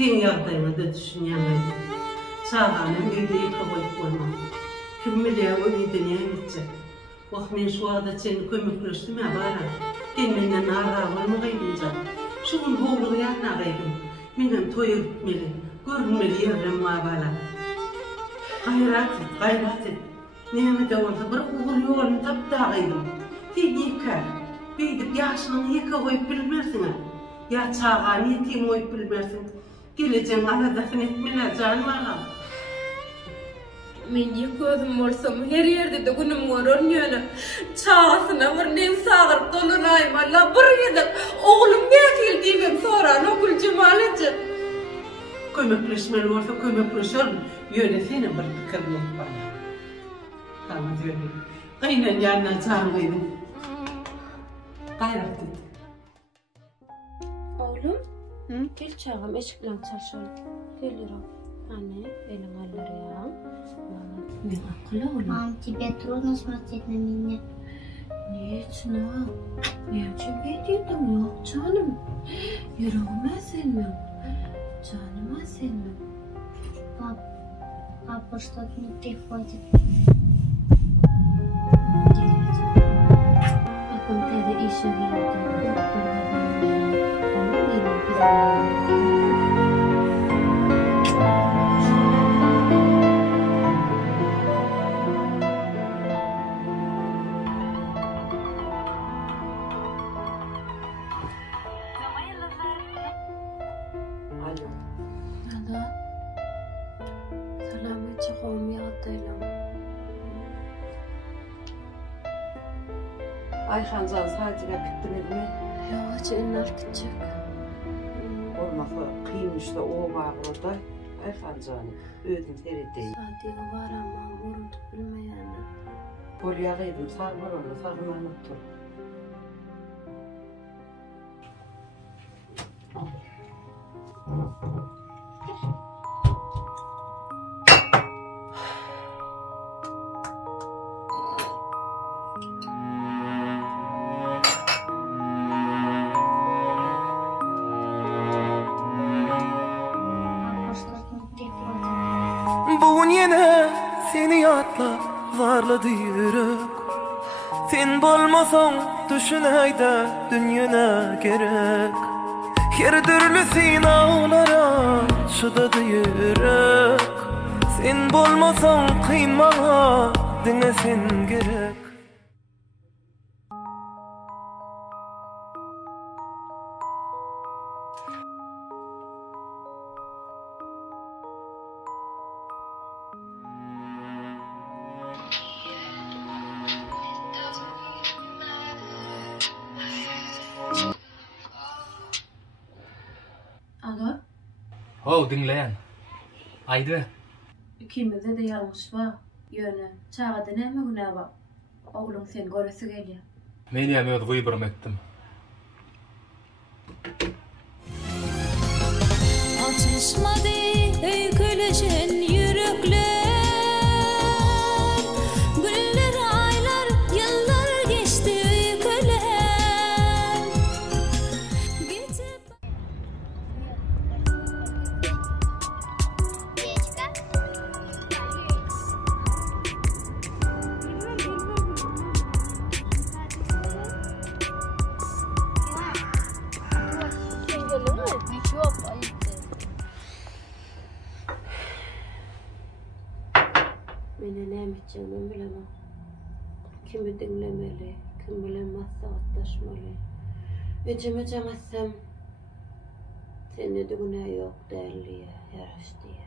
Sen yardımını da düşünýänler. Çağanın ödeyi koyup koymam. Kim bilir o ödeniye gidecek. Bak men şu anda seni kömekleştim ya bana. Kendimden narra olmagydyňca. Şuň howlugy ýatna gaýdym. Menem toýa gitmeli, görünmeli ýerlem mabala. Gayrat et. Näme de bolsa bir ugur ýoluny tapda gaýdym. Teýdikkä. Beýdip ýaşynyň ýeke goýup bilmersiň. Ya çağany ýetim goýup bilmersiň. Geleceğim aladasın etmene canım ağam. Men gözüm bolsam her yerde de günüm görür ýöne. Çağasına bir nem sagyrp dolanaýym Allah bir ýerde oglum näkil diýip soran okul Jemalyjy. Kömekleşmeli bolsa kömekleşer. Ýöne seni bir pikir bilen bana. Tamam ýöne. Gaýnan ýanyna çağırydym. Gayrat et. Oğlum, gel çağım eşik bilen çarşalım. Gelirim. Anne, elin alları ya. Ne akıllı oğlum? Мам, тебе трудно смотреть на меня. Niçin o? Niçin bediyordum yok canım. Yüreğime sevmem. Canıma sevmem. Папа что-то не приходит. Bakın teyze işe geldi. Onu benim kızım. Ayhancan sadece gitdiniz mi? Yok, hiç enler gidecek. Olmasa kıymış da oğum ağırda. Ayhancan'ı ödüm serideyi. Sadece var ama vurulduk bilmeyene. Kolyağıydım, sarmar onu, sarmanıp dur. Bugün yine seni yatla varladı yürek. Sen bolmasan düşüneyde dünyana gerek. Her türlü sinavlara şıdadı yürek. Sen bolmasan kıymağa dinlesin gerek. Alo? Ho, dinleyen. Aydı. İkimizde de yanlış var. Yöne, çağda näme günä bar? Oglum sen göresi gelýär. Men ýa öz gyýbyrym etdim. Atışmadı öyküleşen yürekler. Günler, aylar, yıllar geçti öyküler. Geçip Mene näme etjegimi bilemem. Kimi dinlemeli, kim bilen maslahatlaşmaly. Ejime jamatsam sende de günah ýok däldiýe, ýaraşdyýe.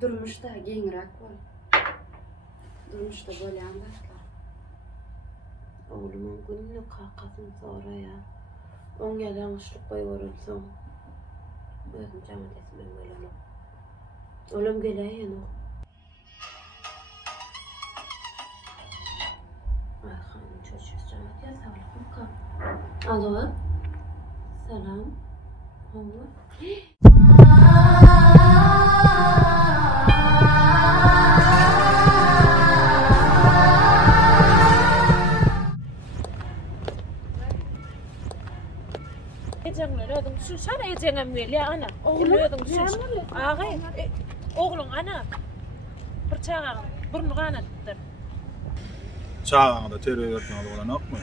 Durmuşda geňrak bol. Durmuşda bolýan başlar. Oğlumun günlük kakasyn soraýa. Oň ýalňyşlyk goýberensem, özüm jamat etmem bilemem. Oğlum geleýän o. Ayhan'ın çocuğu jamat ýasaglyk ka. Alo. Salam. Hawa. Ejengler ödüm düşünsene ejengem geliyor ana. Oğlum ödüm düşünsene. Ağay. Oğlum ana. Bir çağın burnu kanattır. Çağağında terör etmeli olan yok mu?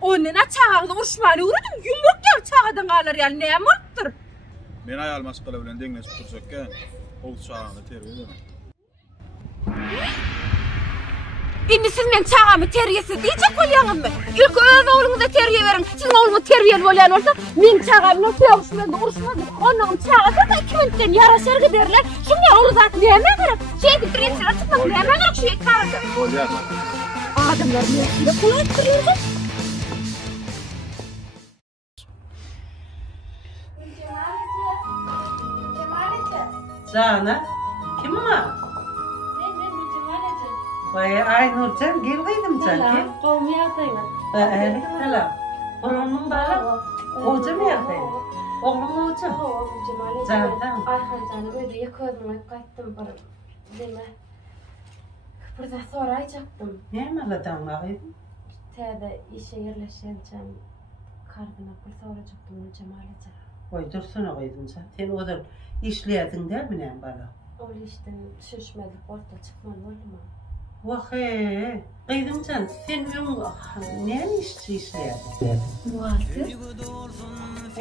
Onun çağında uruşmanı uğradım. Yumruk ya çağdan kalır yani ne yaptır? Men ayal masqala bilen dengleşip tursakken o çağağında terör edemem. Indi siz men çağamı terbiyesiz diyecek bolýaňyz mı? İlk öz oğluňyza terbiye berin. Sizin oğluňyz terbiyeli bolýan bolsa, men çağamyň söýüşmende uruşmadyk. Onuň çağada da 2 minutdan ýaraşar giderler. Şuňa ol zat näme gerek? Şeýdi birinçi açypmak näme gerek şu ýekardy? Bolýar. Adamlar näme kulaytyrlar? Cana, kim o? Vay Aynurcan, gel kıydım can, gel. Qowmy ýagdaýlar. Evet, selam. Oğlum bana, hoca mı yapayım? Oğlum hoca. Canım. Ayhanjany öýde ýeködüm gaýtdym bir. Deme. Birden sonra aýjakdym. Näme bakayım? Täze işe ýerleşençem kardyna pul sorajakdym Cemaleje. Oy dursana koydum can. Sen o da işleyedin değil mi nem bana? Ol işden düşüşmedik, orta çıkmaly bolma. Vahe, kıydım can. Sen ne işçi işleyedin? Muhasir.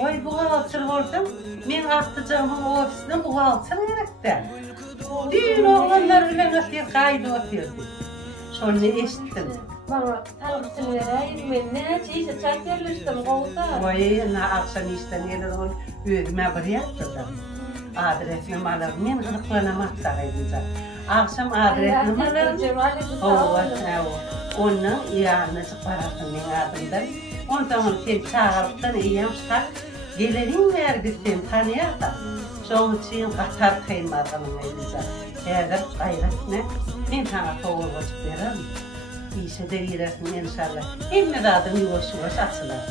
Oy buhaltır oldum. Men aktıcamın ofisine buhaltır gerekti. Düğün oğlanlar bilen ötür kaydı ötürdü. Şonu eşittim. Bana tanıtımlara men näçe işe çay terleşdim gowda. Oy na akşam işten gelir ol ödüme bir yaptırdım. Adresini alır. Men gıdıklanamak dağıydım can. Akşam adresini alırım. Cemaleje. Onun ýanyna çyparasyn men adymdan. Ondan sen çağırıpdan ýam şart gelerin berdi sen tanýarda. Şoň üçin gatar kıymadanyň eýlisa. Häzir gaýratna men sana togurgaç berem. İşe de ýeresin inşallah. Hemme dadym ýuwaş-ýuwaş açylar.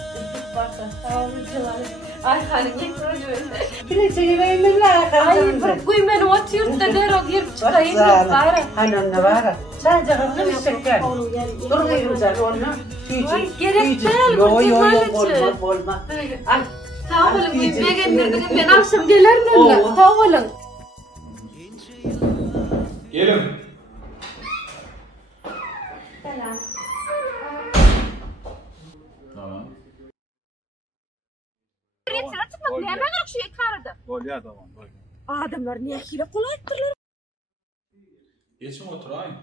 Barka sağ olun Cemaleje. Ayhan'ın getireceğim. Bileçeği beğenirler. Ay bir güymeni oturda derok girip çıkayım bari. Hanımda var. Sadece kızım istekler. Dur kıyım sen onu. Gerek değil bu Cemaleje. Olmaz. Ay sağ olun güymeye getirdim ben akşam gelirim öyle. Sağ olun. Gelin. Selam. Tamam. Birinçi açypmak näme gerek şu ýekardy? Bolýar tamam. Adamlar nähile kulaytyrlar? Geçin oturayım.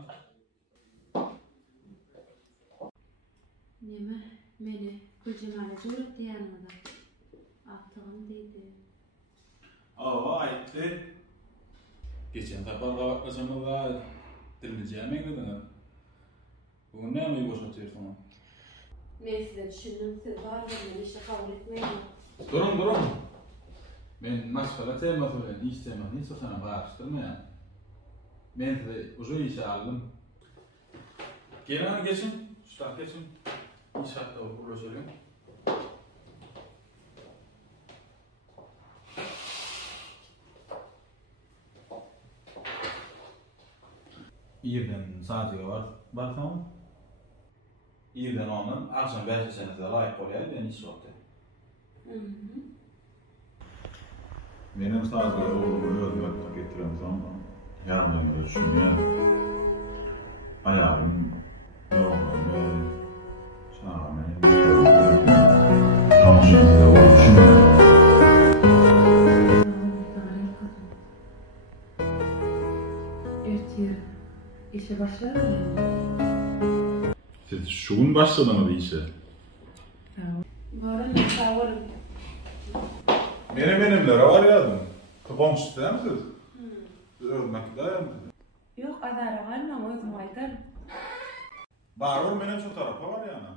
Neme meni Gülcemaleje öğretti yanımda. Aktığım deydi. Ava aytdy. Geçen tapar gawatmasamyza dilmejäme gidin. Bugün näme boş oturýarsyň? Neyse düşündüm siz var mı işe kabul etmeyin. Durun. Men maskara temasy bilen iş temasy hiç sana bağışdyrmaýan. Men de uju iş aldım. Gelin geçin. Şurada geçin. İnşaatta uğraşalım. İyiden saatiga var tamam. İyiden onun akşam 5 senede layık bolýar ben iş wagty. Benim sadece oğlumu öldürmek getirem zaman yarın düşünmeyen ayarım yoğun ve şahane tamamıyla o düşünmeyen. İşe başlar mı? Siz şuun başladı mı işe? Var mı? Sağ olun. Benimlere var yadım. Tıpon sütler misiniz? Ölmekte mı? Yok azara kalmam özüm aytarım. Bağırır benim şu tarafa var yani.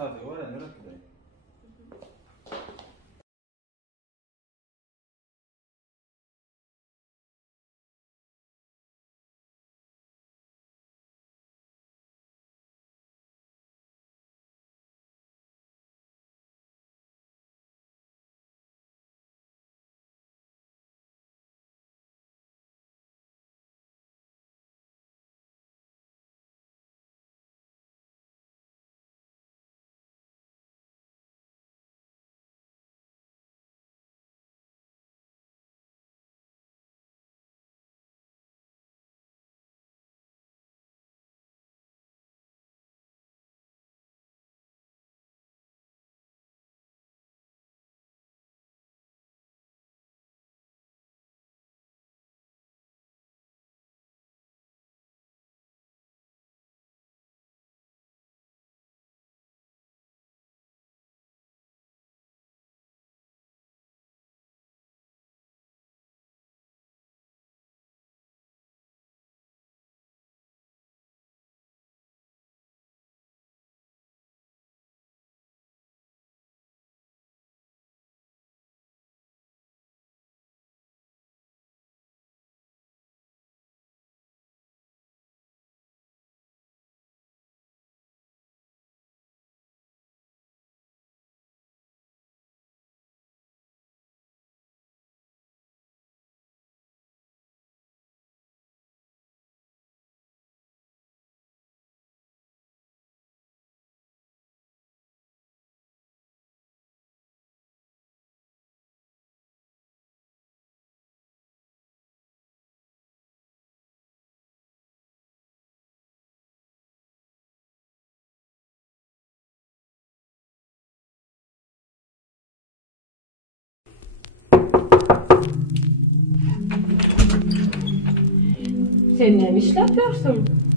saati var ya, nereye gideyim? Sen ne iş yapıyorsun?